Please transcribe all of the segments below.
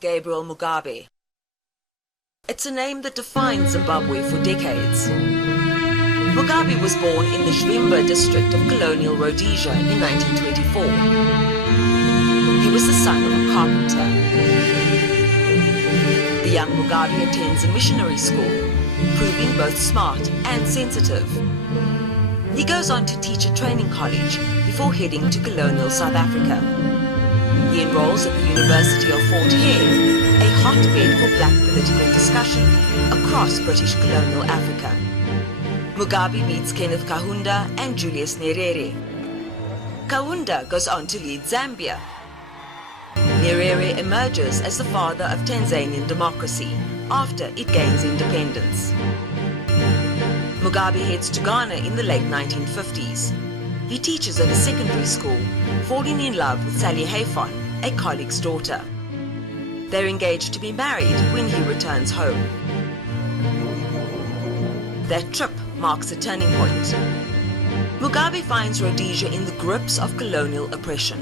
Gabriel Mugabe. It's a name that defined Zimbabwe for decades. Mugabe was born in the Zimbabwe district of colonial Rhodesia in 1924. He was the son of a carpenter. The young Mugabe attends a missionary school, proving both smart and sensitive. He goes on to teach at training college before heading to colonial South Africa. He enrolls at the University of Fort Hare, a hotbed for black political discussion across British colonial Africa. Mugabe meets Kenneth Kaunda and Julius Nyerere. Kaunda goes on to lead Zambia. Nyerere emerges as the father of Tanzanian democracy after it gains independence. Mugabe heads to Ghana in the late 1950s. He teaches at a secondary school, falling in love with Sally Hayfon, a colleague's daughter. They're engaged to be married when he returns home. That trip marks a turning point. Mugabe finds Rhodesia in the grips of colonial oppression.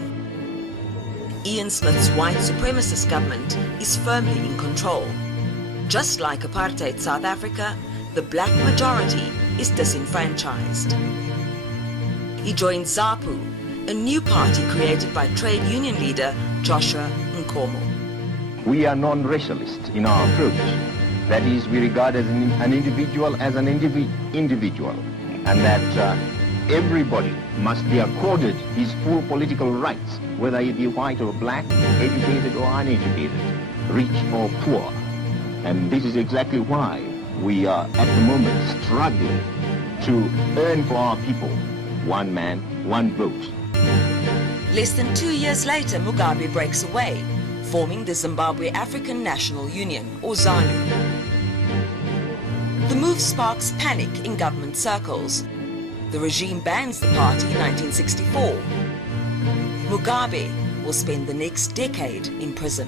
Ian Smith's white supremacist government is firmly in control. Just like apartheid South Africa, the black majority is disenfranchised. He joins ZAPU, a new party created by trade union leader Joshua Nkomo. We are non-racialist in our approach. That is, we regard an individual as an individual, and that everybody must be accorded his full political rights, whether he be white or black, educated or uneducated, rich or poor. And this is exactly why we are at the moment struggling to earn for our people one man, one vote. Less than 2 years later, Mugabe breaks away, forming the Zimbabwe African National Union, or ZANU. The move sparks panic in government circles. The regime bans the party in 1964. Mugabe will spend the next decade in prison.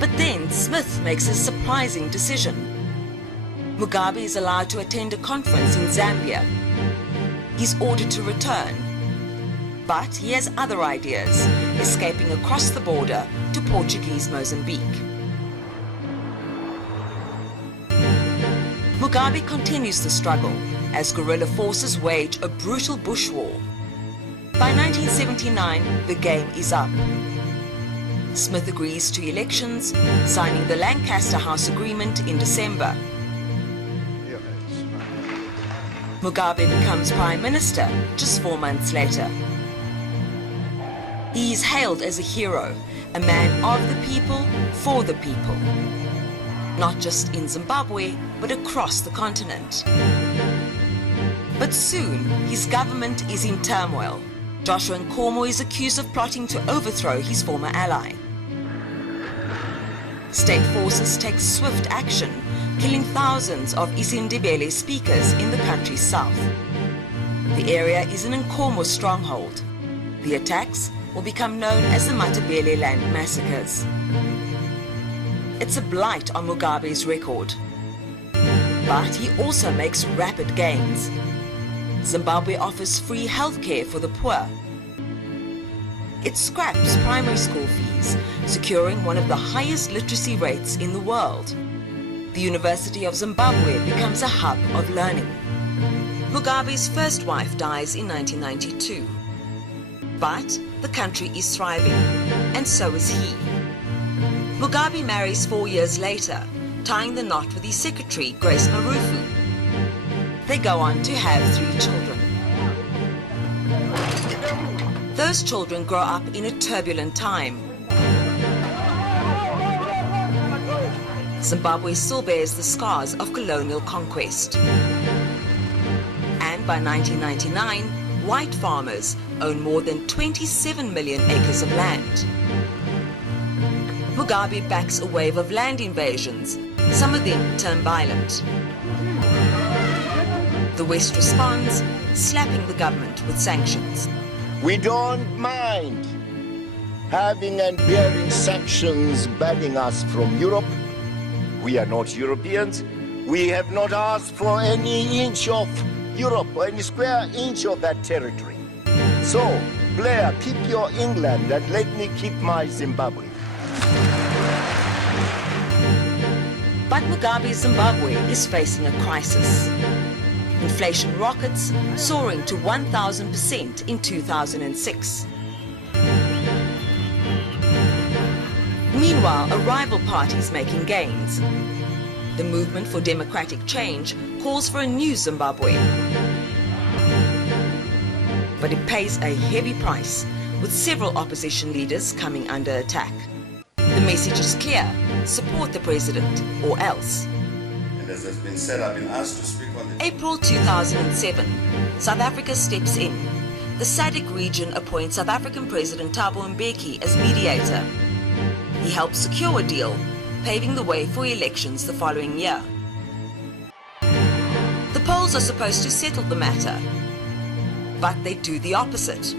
But then Smith makes a surprising decision. Mugabe is allowed to attend a conference in Zambia. He's ordered to return, but he has other ideas, escaping across the border to Portuguese Mozambique. Mugabe continues the struggle as guerrilla forces wage a brutal bush war. By 1979, the game is up. Smith agrees to elections, signing the Lancaster House Agreement in December. Mugabe becomes Prime Minister just 4 months later. He is hailed as a hero, a man of the people, for the people. Not just in Zimbabwe, but across the continent. But soon, his government is in turmoil. Joshua Nkomo is accused of plotting to overthrow his former ally. State forces take swift action, killing thousands of isiNdebele speakers in the country's south. The area is an Nkomo stronghold. The attacks will become known as the Matabele land massacres. It's a blight on Mugabe's record. But he also makes rapid gains. Zimbabwe offers free healthcare for the poor. It scraps primary school fees, securing one of the highest literacy rates in the world. The University of Zimbabwe becomes a hub of learning. Mugabe's first wife dies in 1992. But the country is thriving, and so is he. Mugabe marries 4 years later, tying the knot with his secretary, Grace Marufu. They go on to have 3 children. Those children grow up in a turbulent time. Zimbabwe still bears the scars of colonial conquest. And by 1999, white farmers own more than 27 million acres of land. Mugabe backs a wave of land invasions, some of them turn violent. The West responds, slapping the government with sanctions. We don't mind having and bearing sanctions banning us from Europe. We are not Europeans. We have not asked for any inch of Europe or any square inch of that territory. So, Blair, keep your England and let me keep my Zimbabwe. But Mugabe's Zimbabwe is facing a crisis. Inflation rockets, soaring to 1,000% in 2006. Meanwhile, a rival party is making gains. The movement for democratic change calls for a new Zimbabwe. But it pays a heavy price, with several opposition leaders coming under attack. The message is clear: support the president or else. And as has been said, I've been asked to speak on the... April 2007, South Africa steps in. The SADC region appoints South African President Thabo Mbeki as mediator. He helps secure a deal, paving the way for elections the following year. The polls are supposed to settle the matter, but they do the opposite.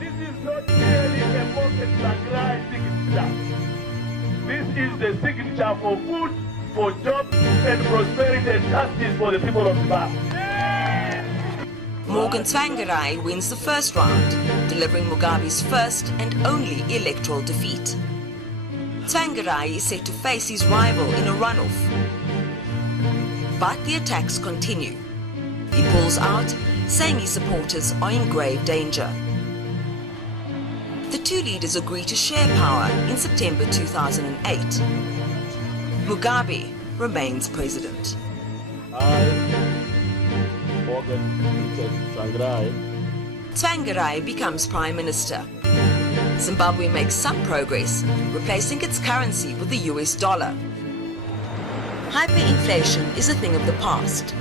This is not merely a pocket sacrifice signature. This is the signature for food, for jobs, and prosperity and justice for the people of Zimbabwe. Morgan Tsvangirai wins the first round, delivering Mugabe's first and only electoral defeat. Tsvangirai is set to face his rival in a runoff. But the attacks continue. He pulls out, saying his supporters are in grave danger. The two leaders agree to share power in September 2008. Mugabe remains president. Tsvangirai becomes prime minister. Zimbabwe makes some progress, replacing its currency with the US dollar. Hyperinflation is a thing of the past,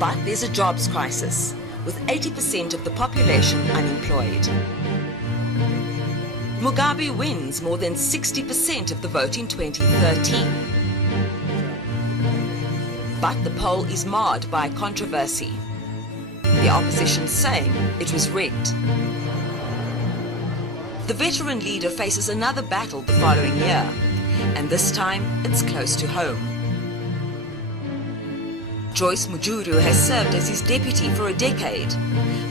but there's a jobs crisis, with 80% of the population unemployed. Mugabe wins more than 60% of the vote in 2013. But the poll is marred by controversy. The opposition saying it was rigged. The veteran leader faces another battle the following year, and this time it's close to home. Joyce Mujuru has served as his deputy for a decade,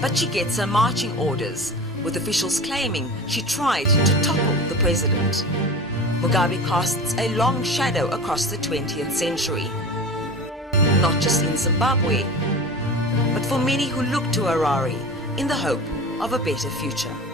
but she gets her marching orders, with officials claiming she tried to topple the president. Mugabe casts a long shadow across the 20th century, not just in Zimbabwe, but for many who look to Harare in the hope of a better future.